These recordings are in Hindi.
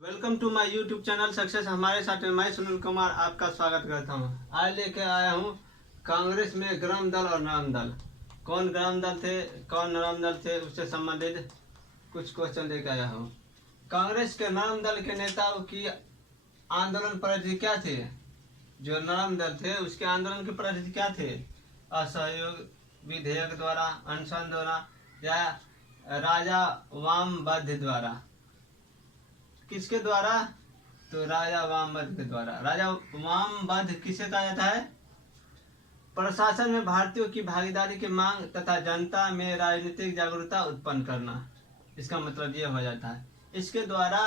Welcome to my YouTube channel success. हमारे साथ में मैं सुनील कुमार आपका स्वागत करता हूं। आज लेके आया हूं कांग्रेस में ग्राम दल और नरम दल। कौन ग्राम दल थे, कौन नरम दल थे, उससे संबंधित कुछ क्वेश्चन लेके आया हूं। कांग्रेस के नरम दल के नेताओं की आंदोलन परिधि क्या थे? जो नरम दल थे उसके आंदोलन की परिधि क्या थे? असहयोग, विधेयक द्वारा, अनशन द्वारा या राजा वामबद्ध द्वारा? किसके द्वारा? तो राजा वामबद्ध के द्वारा। राजा वामबद्ध किसे कहा जाता है? प्रशासन में भारतीयों की भागीदारी की मांग तथा जनता में राजनीतिक जागरूकता उत्पन्न करना, इसका मतलब ये हो जाता है। इसके द्वारा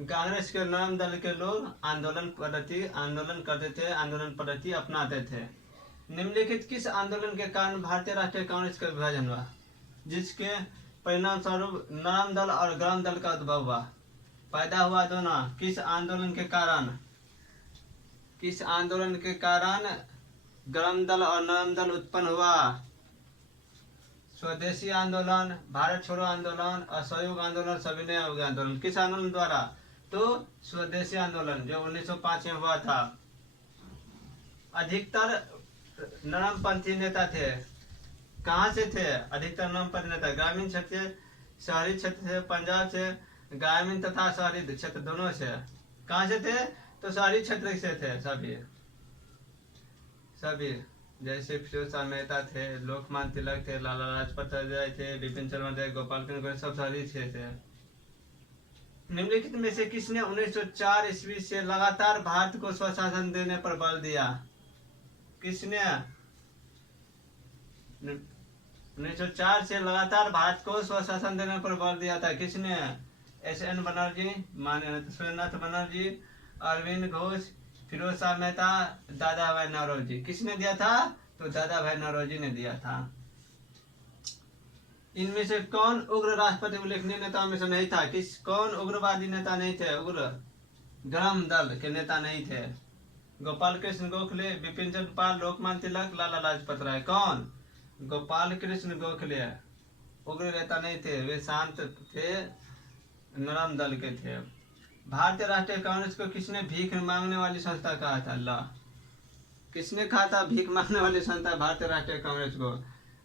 कांग्रेस के नरम दल के लोग आंदोलन करते थे, आंदोलन पद्धति अपनाते थे। निम्नलिखित किस आंदोलन के कारण भारतीय राष्ट्रीय कांग्रेस का विभाजन हुआ, जिसके परिणाम स्वरूप नरम दल और ग्राम दल का उद्भव हुआ, पैदा हुआ दोनों? किस आंदोलन के कारण? किस आंदोलन के कारण ग्राम दल और नरम दल उत्पन्न हुआ? स्वदेशी आंदोलन, भारत छोड़ो आंदोलन, असहयोग आंदोलन, सविनय अवज्ञा आंदोलन। किस आंदोलन द्वारा? तो स्वदेशी आंदोलन जो 1905 में हुआ था। अधिकतर नरमपंथी नेता थे, कहाँ से थे? अधिकतर नरमपंथी नेता ग्रामीण क्षेत्र, शहरी क्षेत्र से, पंजाब से, ग्रामीण तथा शहरी क्षेत्र दोनों से। कहाँ से थे? तो शहरी क्षेत्र से थे सभी जैसे फिरोज शाह मेहता थे, लोकमान्य तिलक थे, लाला लाजपत राय थे, बिपिन चंद्र थे, गोपाल कृष्ण, सब शहरी क्षेत्र थे। निम्नलिखित में से किसने 1904 ईस्वी से लगातार भारत को स्वशासन देने पर बल दिया? किसने 1904 से लगातार भारत को स्वशासन देने पर बल दिया था? किसने? एस.एन. बनर्जी, माननीय सुरेंद्रनाथ बनर्जी, अरविंद घोष, फिरोज शाह मेहता, दादा भाई नौरोजी। किसने दिया था? तो दादा भाई नौरोजी ने दिया था। इनमें से कौन उग्र राष्ट्रपति उल्लेखनीय नेताओं में से नहीं था? कौन उग्रवादी नेता नहीं थे? उग्र ग्राम दल के नेता नहीं थे? गोपाल कृष्ण गोखले, बिपिन चंद्र पाल, लोकमान्य तिलक, लाला लाजपत राय। कौन? गोपाल कृष्ण गोखले उग्र नेता नहीं थे, वे शांत थे, नरम दल के थे। भारतीय राष्ट्रीय कांग्रेस को किसने भीख मांगने वाली संस्था कहा था? किसने कहा था भीख मांगने वाली संस्था भारतीय राष्ट्रीय कांग्रेस को?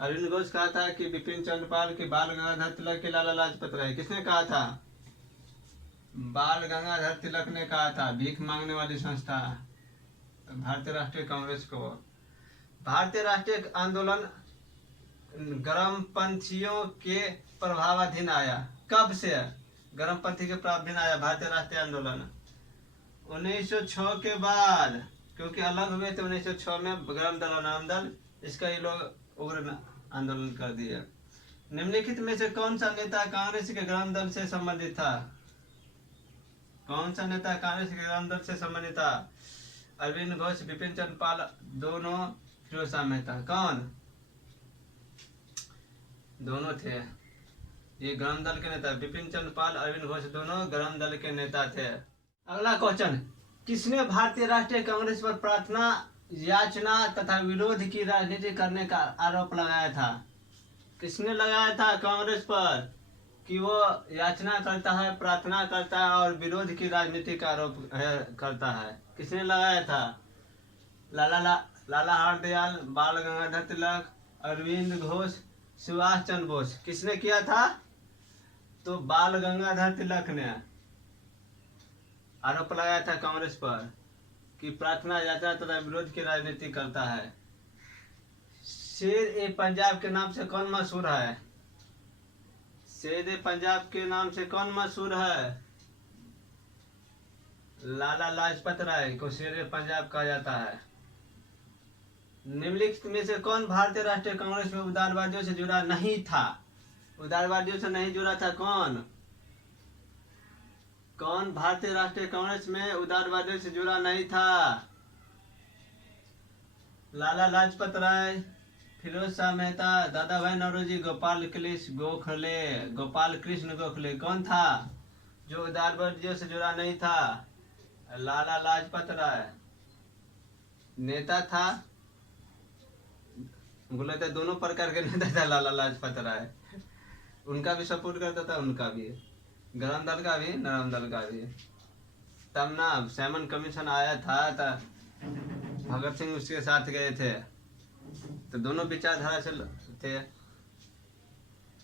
अरविंद घोष कहा था कि बिपिन चंद्र पाल की, बाल गंगाधर तिलक की, लाला लाजपत राय? किसने कहा था? बाल गंगाधर तिलक ने कहा था भीख मांगने वाली संस्था भारतीय राष्ट्रीय कांग्रेस को। भारतीय राष्ट्रीय आंदोलन गर्मपंथियों के प्रभावाधीन आया। कब से गर्मपंथी के प्रभावाधीन आया भारतीय राष्ट्रीय आंदोलन? 1906 के बाद, क्योंकि अलग हुए थे 1906 में ग्राम दल और नरम दल, इसका ये लोग उग्र आंदोलन कर दिए। निम्नलिखित में से कौन सा नेता कांग्रेस के ग्राम दल से संबंधित था? कौन सा नेता कांग्रेस के ग्राम दल से संबंधित था? अरविंद घोष, बिपिन चंद्र पाल दोनों, फिरोज शाह मेहता। कौन? दोनों थे ये ग्राम दल के नेता। बिपिन चंद्र पाल, अरविंद घोष दोनों ग्राम दल के नेता थे। अगला क्वेश्चन, किसने भारतीय राष्ट्रीय कांग्रेस पर प्रार्थना, याचना तथा विरोध की राजनीति करने का आरोप लगाया था? किसने लगाया था कांग्रेस पर कि वो याचना करता है, प्रार्थना करता है और विरोध की राजनीति का आरोप करता है? किसने लगाया था? लाला हरदयाल, बाल गंगाधर तिलक, अरविंद घोष, सुभाष चंद्र बोस। किसने किया था? तो बाल गंगाधर तिलक ने आरोप लगाया था कांग्रेस पर कि प्रार्थना, याचना तथा विरोध की राजनीति करता है। शेर ए पंजाब के नाम से कौन मशहूर है? शेर ए पंजाब के नाम से कौन मशहूर है? लाला लाजपत राय को शेर ए पंजाब कहा जाता है। निम्नलिखित में से कौन भारतीय राष्ट्रीय कांग्रेस में उदारवादियों से जुड़ा नहीं था? उदारवादियों से नहीं जुड़ा था कौन? कौन भारतीय राष्ट्रीय कांग्रेस में उदारवादियों से जुड़ा नहीं था? लाला लाजपत राय, फिरोज शाह मेहता, दादा भाई नौरोजी, गोपाल कृष्ण गोखले। कौन था जो उदारवादियों से जुड़ा नहीं था? लाला लाजपत राय नेता था, बोले थे दोनों प्रकार के नेता था लाला लाजपत राय। उनका भी सपोर्ट करता था, उनका भी, ग्राम दल का भी, नरम दल का भी। तब ना सैमन कमीशन आया था तो भगत सिंह उसके साथ गए थे, तो दोनों विचारधारा से थे।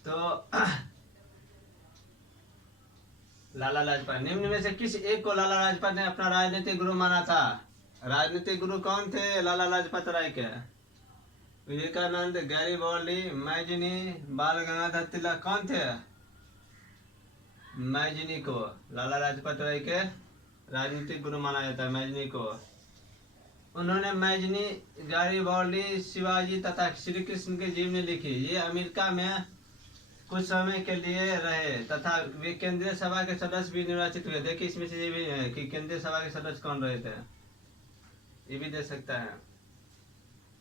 तो लाला लाजपत, निम्न में से किस एक को लाला लाजपत ने अपना राजनीतिक गुरु माना था? राजनीतिक गुरु कौन थे लाला लाजपत राय के? विवेकानंद, गैरिबॉल्डी, मैजिनी, बाल गंगाधर तिलक। कौन थे? मैजिनी को लाला लाजपत राय के राजनीतिक गुरु माना जाता है, मैजिनी को। उन्होंने मैजिनी, गैरिबॉल्डी, शिवाजी तथा श्री कृष्ण की जीवनी लिखी। ये अमेरिका में कुछ समय के लिए रहे तथा वे केंद्रीय सभा के सदस्य भी निर्वाचित हुए। देखिए इसमें से ये भी है कि केंद्रीय सभा के सदस्य कौन रहे थे, ये भी दे सकता है।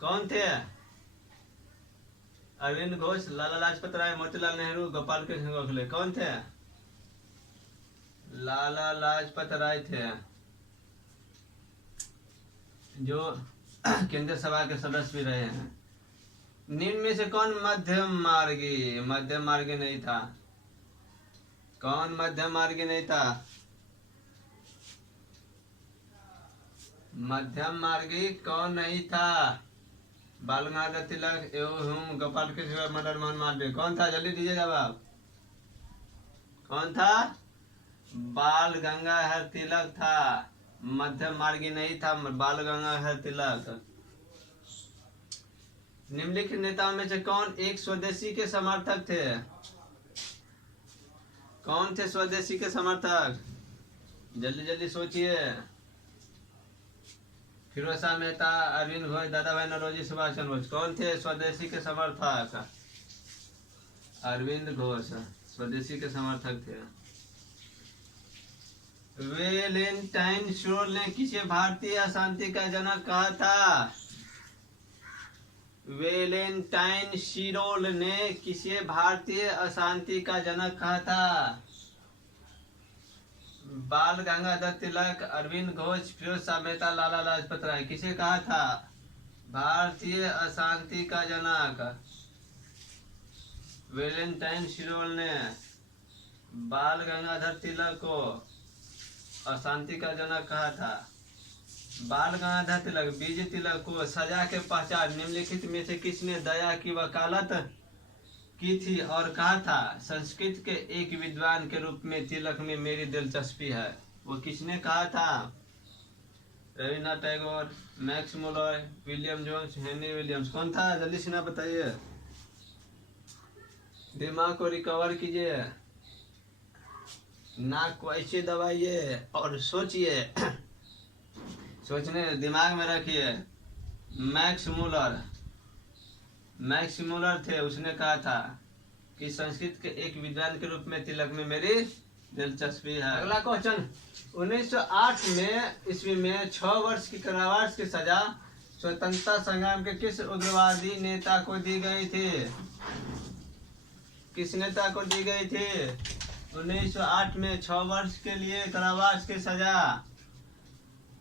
कौन थे? अरविंद घोष, लाला लाजपत राय, मोतीलाल नेहरू, गोपाल कृष्ण गोखले। कौन थे? लाला लाजपत राय थे, जो केंद्रीय सभा के सदस्य भी रहे हैं। निम्न में से कौन मध्यम मार्गी? मध्यम मार्गी नहीं था। कौन मध्यम मार्गी नहीं था? मध्यम मार्गी कौन नहीं था? बाल गंगाधर तिलक एवं गोपाल कृष्ण, मदन मोहन मालवीय। कौन था? जल्दी दीजिए जवाब। कौन था? बाल गंगाधर तिलक था, मध्यम मार्गी नहीं था बाल गंगाधर तिलक। निम्नलिखित नेताओं में से कौन एक स्वदेशी के समर्थक थे? कौन थे स्वदेशी के समर्थक? जल्दी जल्दी सोचिए। फिरोज शाह मेहता, अरविंद घोष, दादा भाई नौरोजी, सुभाष चंद्र बोस। कौन थे स्वदेशी के समर्थक? अरविंद घोष स्वदेशी के समर्थक थे। वेलेंटाइन शिरोल ने किसे भारतीय अशांति का जनक कहा था? वेलेंटाइन शिरोल ने किसे भारतीय अशांति का जनक कहा था? बाल गंगाधर तिलक, अरविंद घोष, फिरोज शाह मेहता, लाला लाजपत राय। किसे कहा था भारतीय अशांति का जनक? वेलेंटाइन शिरोल ने बाल गंगाधर तिलक को अशांति का जनक कहा था। बाल गंगाधर तिलक, बीजे तिलक को सजा के पहचान निम्नलिखित में से किसने दया की वकालत की थी और कहा था संस्कृत के एक विद्वान के रूप में तिलक में मेरी दिलचस्पी है? वो किसने कहा था? Rabindranath Tagore, Max Muller, William Jones, Henry Williams. कौन था? जल्दी से ना बताइए, दिमाग को रिकवर कीजिए, नाक को ऐसे दबाइए और सोचिए, सोचने दिमाग में रखिए। मैक्स मुलर, मैक्स मुलर थे, उसने कहा था कि संस्कृत के एक विद्वान के रूप में तिलक में मेरी दिलचस्पी है। अगला क्वेश्चन, 1908 में ईस्वी में 6 वर्ष की कारावास की सजा स्वतंत्रता संग्राम के किस उग्रवादी नेता को दी गई थी? किस नेता को दी गई थी? 1908 में 6 वर्ष के लिए कारावास की सजा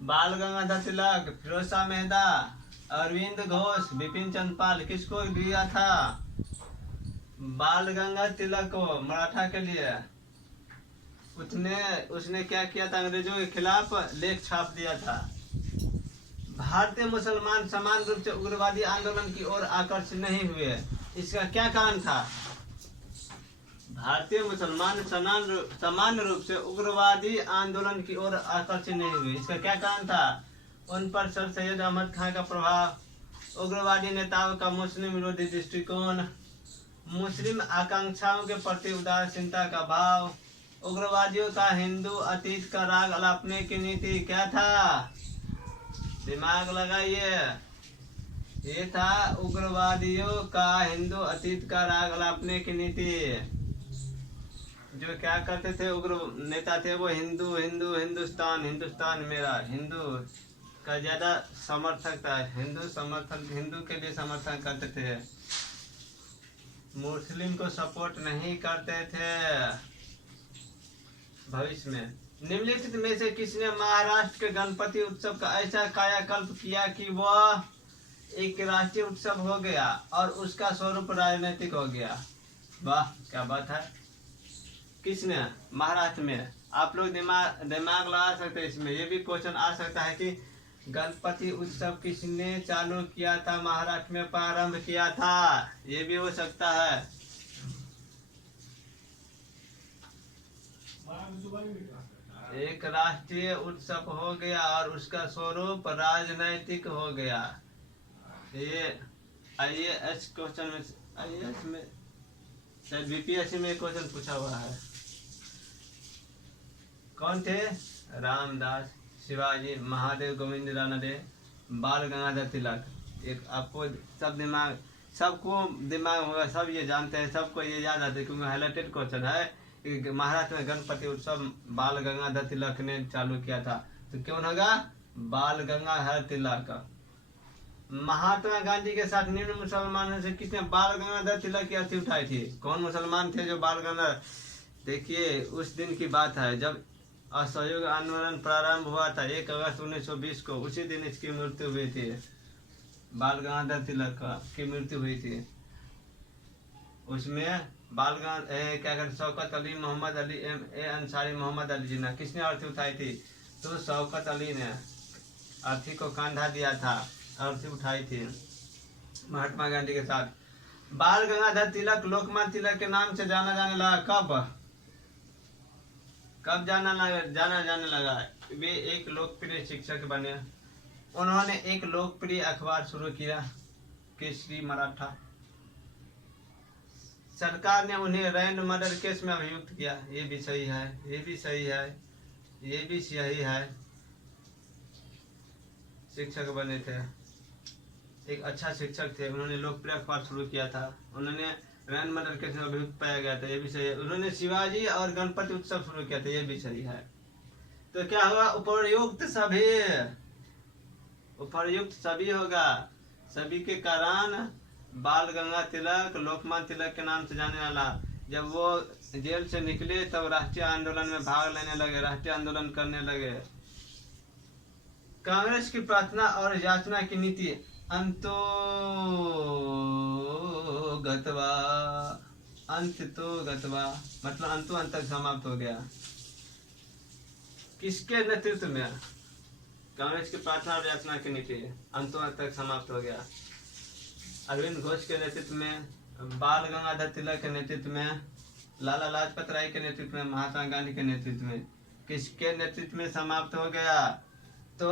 बाल गंगाधर तिलक, फिरोज शाह मेहता, अरविंद घोष, बिपिन चंद्र पाल। किसको दिया था? बाल गंगाधर तिलक को, मराठा के लिए। उसने क्या किया था? अंग्रेजों के खिलाफ लेख छाप दिया था। भारतीय मुसलमान समान रूप से उग्रवादी आंदोलन की ओर आकर्षित नहीं हुए, इसका क्या कारण था? भारतीय मुसलमान समान रूप से उग्रवादी आंदोलन की ओर आकर्षित नहीं हुए, इसका क्या कारण था? उन पर सर सैयद अहमद खान का प्रभाव, उग्रवादी नेताओं का मुस्लिम विरोधी दृष्टिकोण, मुस्लिम आकांक्षाओं के प्रति उदासीनता का भाव, उग्रवादियों का हिंदू अतीत का राग अलापने की नीति। क्या था? दिमाग लगाइए, ये था उग्रवादियों का हिंदू अतीत का राग अलापने की नीति। जो क्या करते थे उग्र नेता थे, वो हिंदू हिंदू हिंदुस्तान हिंदुस्तान मेरा, हिंदू का ज्यादा समर्थक था, हिंदू के लिए समर्थन करते थे, मुस्लिम को सपोर्ट नहीं करते थे भविष्य में। निम्नलिखित में से किसने महाराष्ट्र के गणपति उत्सव का ऐसा कायाकल्प किया कि वह एक राष्ट्रीय उत्सव हो गया और उसका स्वरूप राजनीतिक हो गया? वाह क्या बात है। किसने? महाराष्ट्र में आप लोग दिमाग लगा सकते हैं इसमें। ये भी क्वेश्चन आ सकता है कि गणपति उत्सव किसने चालू किया था, महाराष्ट्र में प्रारंभ किया था, ये भी हो सकता है। एक राष्ट्रीय उत्सव हो गया और उसका स्वरूप राजनैतिक हो गया। ये IAS क्वेश्चन में, IAS में शायद BPSC में क्वेश्चन पूछा हुआ है। कौन थे? रामदास, शिवाजी, महादेव गोविंद रानडे, बाल गंगाधर तिलक। एक आपको सबको दिमाग होगा, सब ये जानते हैं, सबको ये याद आता है क्योंकि हाईलाइटेड क्वेश्चन है कि महाराष्ट्र में गणपति उत्सव बाल गंगाधर तिलक ने चालू किया था। तो क्यों होगा? बाल गंगाधर तिलक। महात्मा गांधी के साथ निम्न मुसलमानों से किसने बाल गंगाधर तिलक की अर्थी उठाई थी? कौन मुसलमान थे जो बाल गंगाधर? देखिए, उस दिन की बात है जब असहयोग आंदोलन प्रारंभ हुआ था 1 अगस्त 1920 को। उसी दिन इसकी मृत्यु हुई थी, बाल गंगाधर तिलक की मृत्यु हुई थी। उसमें बाल गंगाधर क्या कहते, शौकत अली, मोहम्मद अली, M.A. अंसारी, मोहम्मद अली जिन्ना किसने अर्थी उठाई थी? तो शौकत अली ने अर्थी को कंधा दिया था, अर्थी उठाई थी महात्मा गांधी के साथ। बाल गंगाधर तिलक लोकमान्य तिलक के नाम से जाना जाने लगा कब जाना जाने लगा? वे एक लोकप्रिय शिक्षक बने। उन्होंने एक लोकप्रिय अखबार शुरू किया, केसरी मराठा। सरकार ने उन्हें रैंड मर्डर केस में अभियुक्त किया। ये भी सही है, ये भी सही है, ये भी सही है। शिक्षक बने थे, एक अच्छा शिक्षक थे। उन्होंने लोकप्रिय अखबार शुरू किया था। उन्होंने रैंड मर्डर केस में अभियुक्त पाया गया था, ये भी सही है। उन्होंने शिवाजी और गणपति उत्सव शुरू किया था, ये भी सही है। तो क्या हुआ? उपर्युक्त सभी होगा। सभी के कारण बाल गंगा तिलक लोकमान्य तिलक के नाम से जाने वाला। जब वो जेल से निकले तब राष्ट्रीय आंदोलन में भाग लेने लगे, राष्ट्रीय आंदोलन करने लगे। कांग्रेस की प्रार्थना और याचना की नीति अंतो गतवा मतलब अंत तक समाप्त हो गया। किसके नेतृत्व में? कांग्रेस की प्रार्थना और याचना की नीति अंत तक समाप्त हो गया। अरविंद घोष के नेतृत्व में, बाल गंगाधर तिलक के नेतृत्व में, लाला लाजपत राय के नेतृत्व में, महात्मा गांधी के नेतृत्व में। किसके नेतृत्व में समाप्त हो गया? तो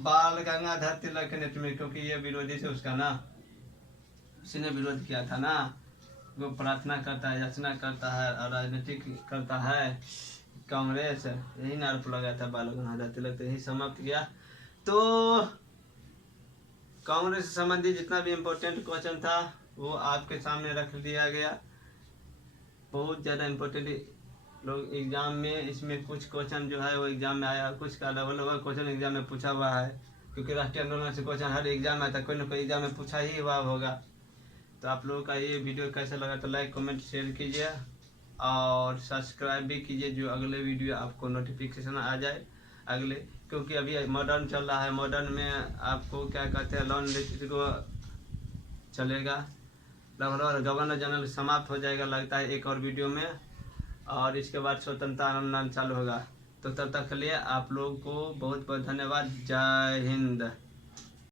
बाल गंगाधर तिलक के नेतृत्व में, क्योंकि ये विरोधी थे उसका ना, उसी ने विरोध किया था ना। वो प्रार्थना करता है, याचना करता है और राजनीतिक करता है कांग्रेस, यही आरोप लगाया था बाल गंगाधर तिलक, तो यही समाप्त किया। तो कांग्रेस से संबंधित जितना भी इम्पोर्टेंट क्वेश्चन था वो आपके सामने रख दिया गया। बहुत ज़्यादा इम्पोर्टेंट लोग एग्जाम में, इसमें कुछ क्वेश्चन जो है वो एग्जाम में आया, कुछ का अलग क्वेश्चन एग्जाम में पूछा हुआ है, क्योंकि राष्ट्रीय आंदोलन से क्वेश्चन हर एग्जाम में आता है, कोई ना कोई एग्जाम में पूछा ही हुआ होगा। तो आप लोगों का ये वीडियो कैसा लगा तो लाइक कमेंट शेयर कीजिए और सब्सक्राइब भी कीजिए, जो अगले वीडियो आपको नोटिफिकेशन आ जाए अगले। क्योंकि अभी मॉडर्न चल रहा है, मॉडर्न में आपको क्या कहते हैं, लॉन लिस्ट को चलेगा लगभग। गवर्नर जनरल समाप्त हो जाएगा लगता है एक और वीडियो में, और इसके बाद स्वतंत्रता आंदोलन चालू होगा। तो तब तक के लिए आप लोगों को बहुत बहुत धन्यवाद। जय हिंद।